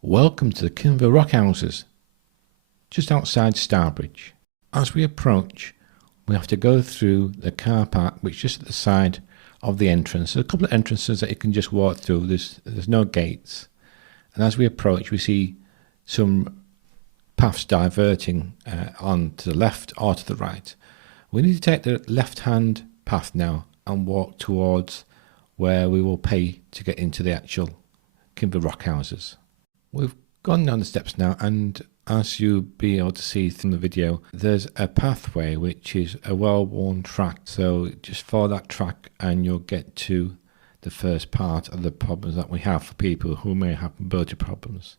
Welcome to the Kinver Rock Houses, just outside Starbridge. As we approach, we have to go through the car park, which is just at the side of the entrance. There's a couple of entrances that you can just walk through. There's no gates. And as we approach, we see some paths diverting on to the left or to the right. We need to take the left-hand path now and walk towards where we will pay to get into the actual Kinver Rock Houses. We've gone down the steps now, and as you'll be able to see from the video, there's a pathway which is a well-worn track. So just follow that track and you'll get to the first part of the problems that we have for people who may have mobility problems.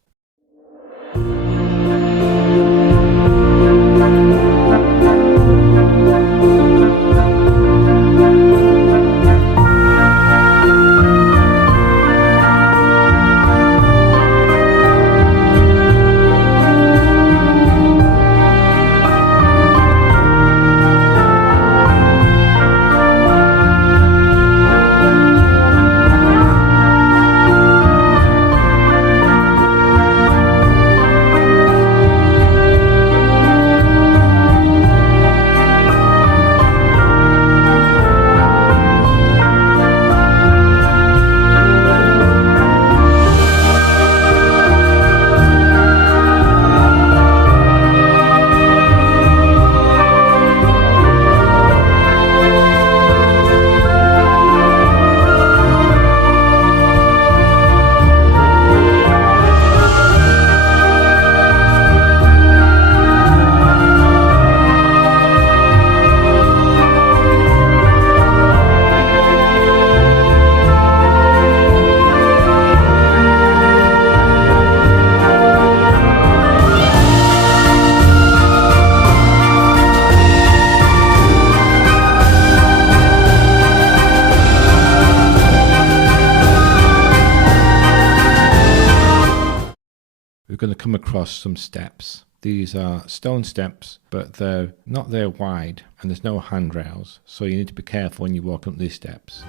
We're going to come across some steps. These are stone steps, but they're not very wide and there's no handrails, so you need to be careful when you walk up these steps.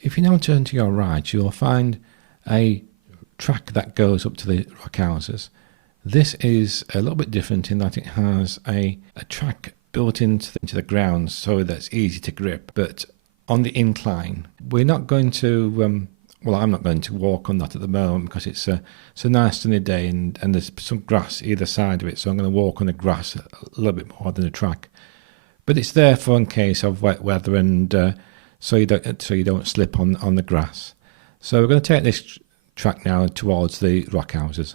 If you now turn to your right, you'll find a track that goes up to the rock houses. This is a little bit different in that it has a track built into the ground so that's easy to grip. But on the incline, we're not going to, well, I'm not going to walk on that at the moment because it's a nice sunny day and there's some grass either side of it. So I'm going to walk on the grass a little bit more than the track. But it's there for in case of wet weather and so you don't slip on the grass. So we're going to take this track now towards the rock houses.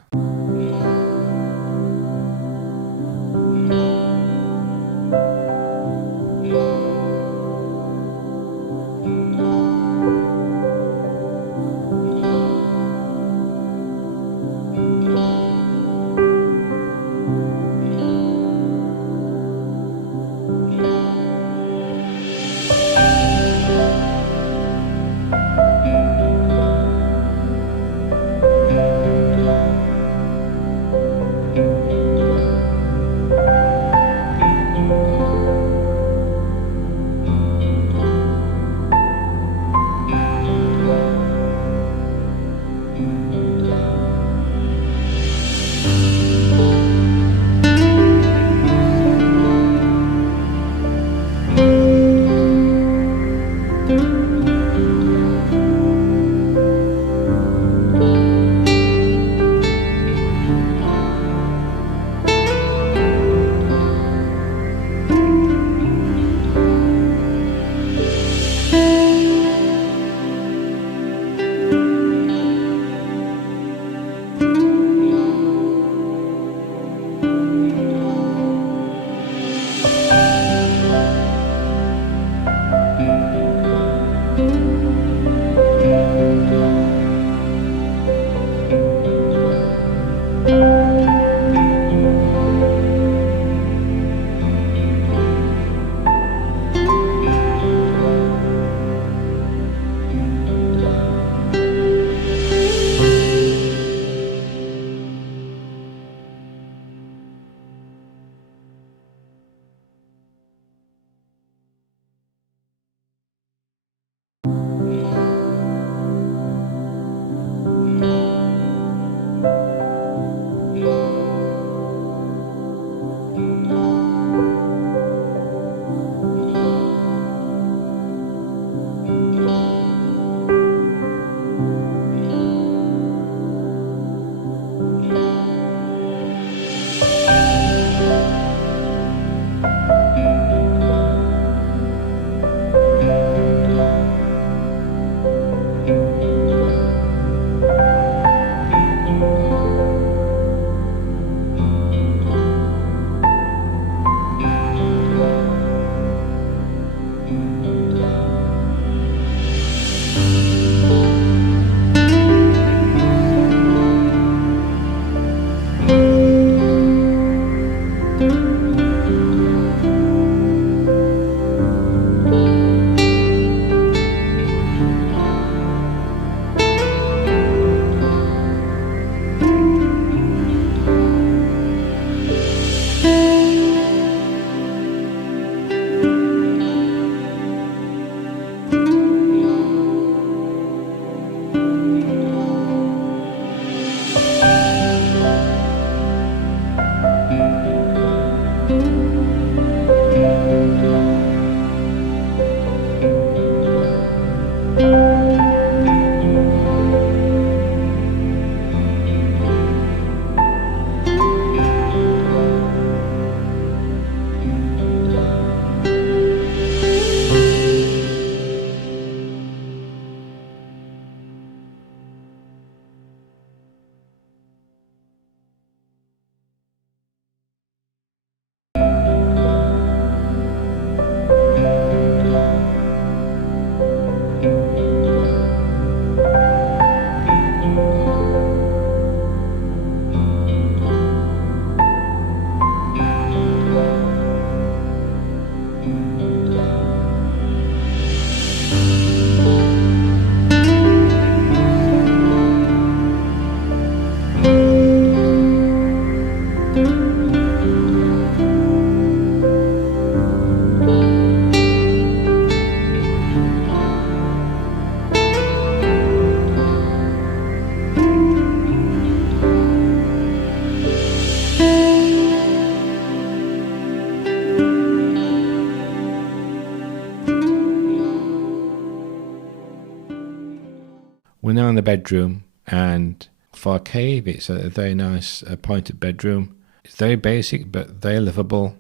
We're now in the bedroom, and for a cave, it's a very nice appointed bedroom. It's very basic, but very livable.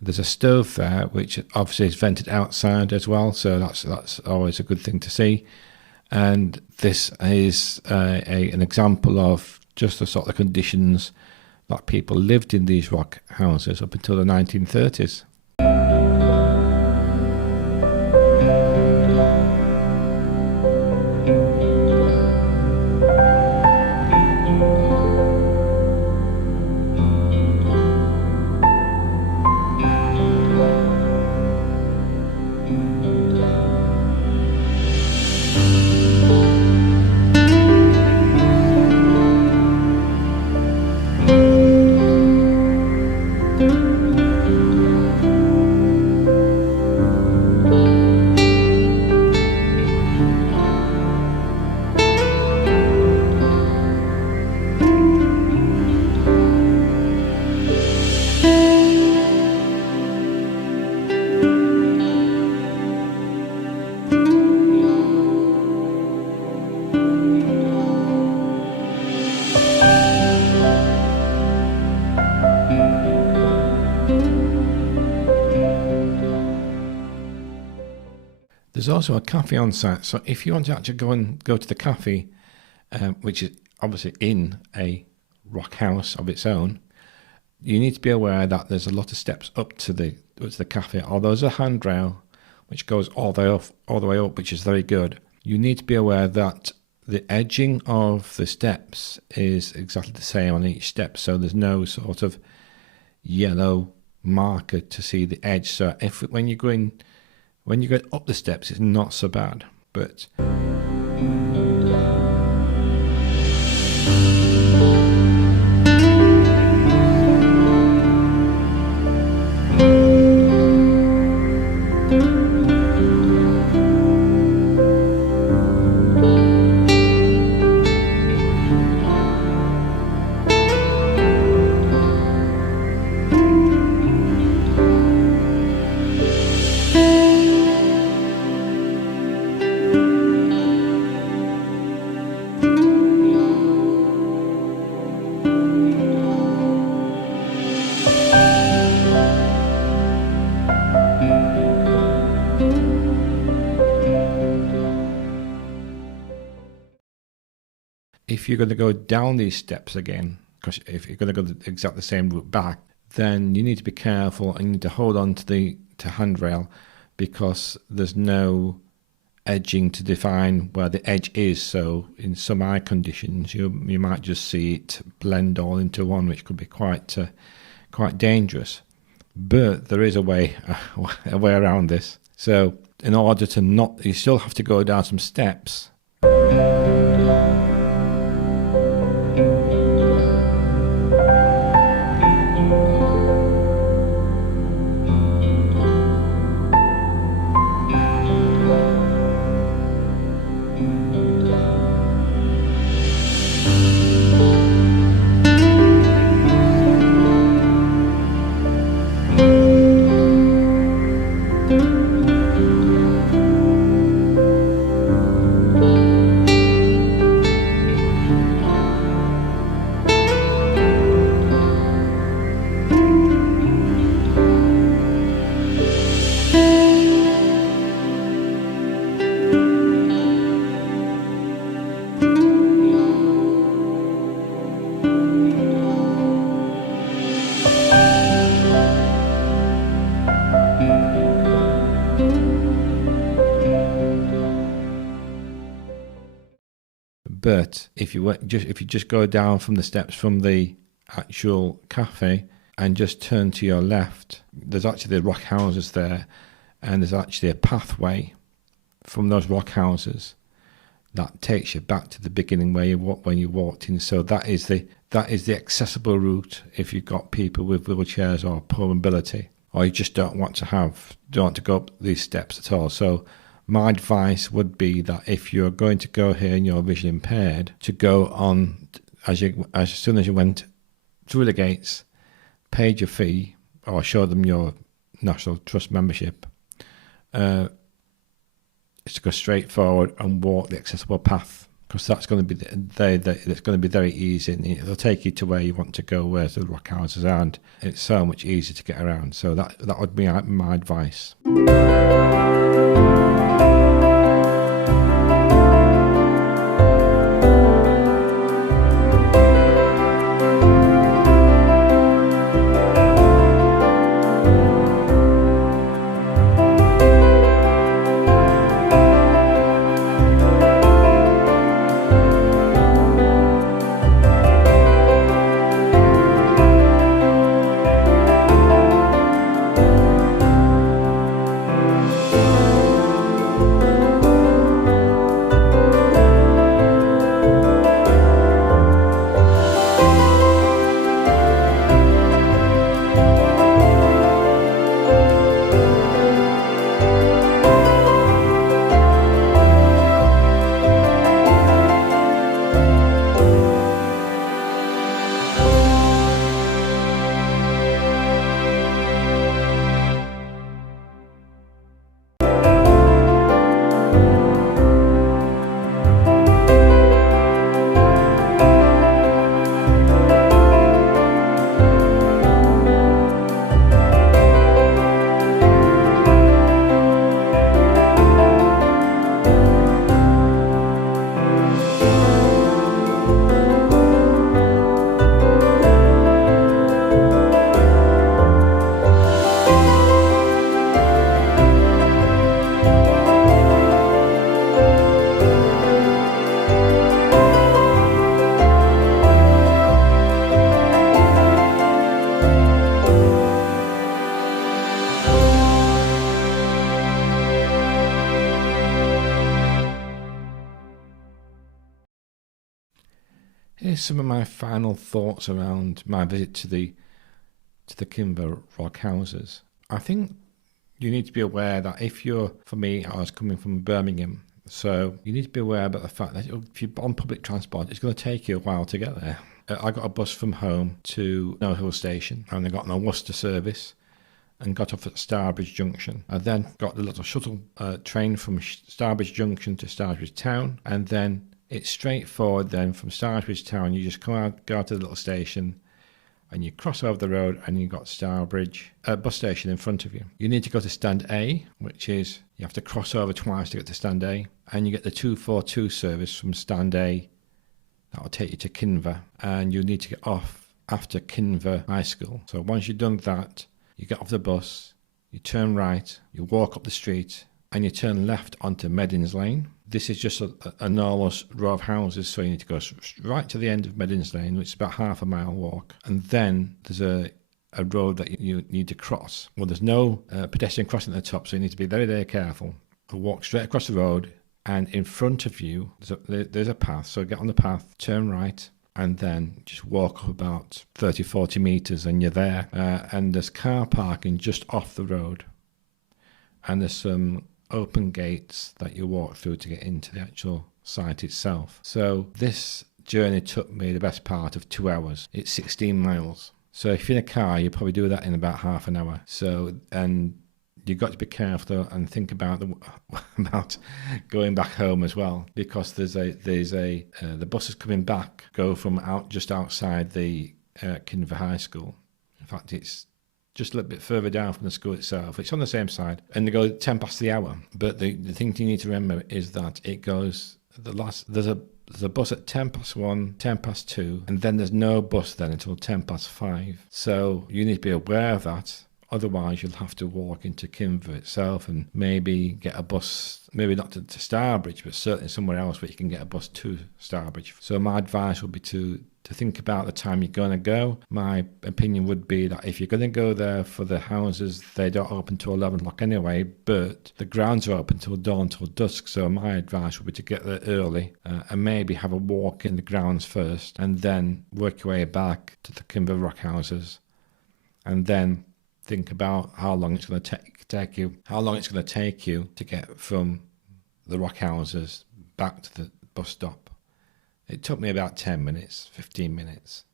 There's a stove there, which obviously is vented outside as well, so that's always a good thing to see. And this is an example of just the sort of conditions that people lived in these rock houses up until the 1930s. There's also a cafe on site, so if you want to actually go to the cafe, which is obviously in a rock house of its own, you need to be aware that there's a lot of steps up to the cafe. Although there's a handrail which goes all the way up, which is very good. You need to be aware that the edging of the steps is exactly the same on each step, so there's no sort of yellow marker to see the edge. So when you go up the steps, it's not so bad, but if you're going to go down these steps again, because if you're going to go the exact same route back, then you need to be careful and you need to hold on to the handrail, because there's no edging to define where the edge is. So in some eye conditions, you might just see it blend all into one, which could be quite dangerous. But there is a way around this. So in order to not, you still have to go down some steps. But if you just go down from the steps from the actual cafe and just turn to your left, there's actually the rock houses there, and there's actually a pathway from those rock houses that takes you back to the beginning when you walked in. So that is the accessible route if you've got people with wheelchairs or poor mobility, or you just don't want to go up these steps at all. So my advice would be that if you're going to go here and you're visually impaired, to go on as soon as you went through the gates, paid your fee, or show them your National Trust membership, is to go straight forward and walk the accessible path because that's going to be it's going to be very easy, and it'll take you to where you want to go, where the rock houses are, and it's so much easier to get around. So that would be my advice. Here's some of my final thoughts around my visit to the Kinver Rock Houses. I think you need to be aware that for me, I was coming from Birmingham, so you need to be aware about the fact that if you're on public transport, it's going to take you a while to get there. I got a bus from home to No Hill Station, and I got an Worcester service and got off at Starbridge Junction. I then got the little shuttle train from Starbridge Junction to Starbridge Town, and then it's straightforward. Then from Starbridge Town, you just go out to the little station, and you cross over the road, and you've got Starbridge bus station in front of you. You need to go to Stand A, which is you have to cross over twice to get to Stand A, and you get the 242 service from Stand A. That will take you to Kinver, and you need to get off after Kinver High School. So once you've done that, you get off the bus, you turn right, you walk up the street, and you turn left onto Meddins Lane. This is just a normal row of houses, so you need to go right to the end of Meddins Lane, which is about half a mile walk, and then there's a road that you need to cross. Well, there's no pedestrian crossing at the top, so you need to be very, very careful. You walk straight across the road, and in front of you, there's a path, so get on the path, turn right, and then just walk up about 30-40 metres and you're there. And there's car parking just off the road, and there's some open gates that you walk through to get into the actual site itself. So this journey took me the best part of 2 hours. It's 16 miles. So if you're in a car, you probably do that in about half an hour. So, and you've got to be careful though, and think about about going back home as well, because the buses coming back go from just outside the Kinver High School. In fact, it's just a little bit further down from the school itself. It's on the same side, and they go 10 past the hour. But the thing you need to remember is that it goes there's a bus at 10 past 1, 10 past 2, and then there's no bus then until 10 past 5. So you need to be aware of that. Otherwise, you'll have to walk into Kinver itself and maybe get a bus, maybe not to Starbridge, but certainly somewhere else where you can get a bus to Starbridge. So my advice would be to think about the time you're going to go. My opinion would be that if you're going to go there for the houses, they don't open till 11 o'clock anyway, but the grounds are open till dawn, till dusk. So my advice would be to get there early and maybe have a walk in the grounds first, and then work your way back to the Kinver Rock Houses, and then think about how long it's going to take you to get from the Rock Houses back to the bus stop. It took me about 10 minutes, 15 minutes.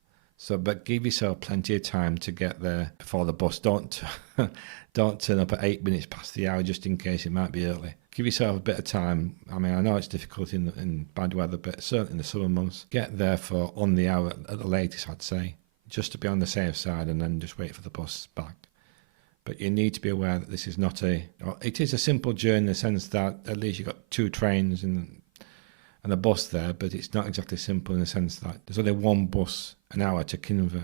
So, but give yourself plenty of time to get there before the bus. Don't turn up at 8 minutes past the hour just in case it might be early. Give yourself a bit of time. I mean, I know it's difficult in bad weather, but certainly in the summer months, get there for on the hour at the latest, I'd say, just to be on the safe side, and then just wait for the bus back. But you need to be aware that this is not it is a simple journey in the sense that at least you've got 2 trains and a bus there, but it's not exactly simple in the sense that there's only 1 bus an hour to Kinver,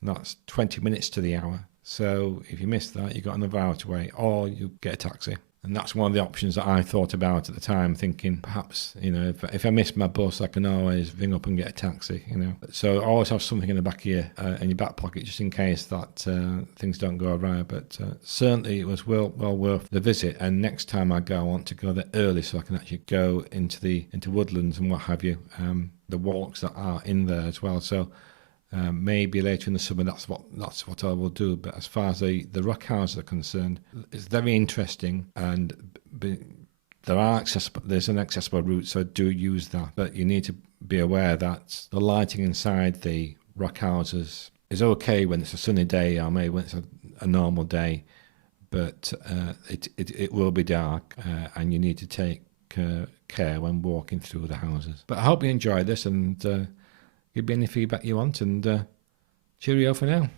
and that's 20 minutes to the hour. So if you miss that, you've got another hour to wait, or you get a taxi. And that's one of the options that I thought about at the time, thinking perhaps, if I miss my bus, I can always ring up and get a taxi, So always have something in the back of in your back pocket just in case that things don't go right. But certainly it was well worth the visit. And next time I go, I want to go there early so I can actually go into woodlands and what have you, the walks that are in there as well. So maybe later in the summer, that's what I will do. But as far as the rock houses are concerned, it's very interesting, and there's an accessible route, so do use that. But you need to be aware that the lighting inside the rock houses is okay when it's a sunny day, or maybe when it's a normal day, but it will be dark, and you need to take care when walking through the houses. But I hope you enjoyed this, and give me any feedback you want, and cheerio for now.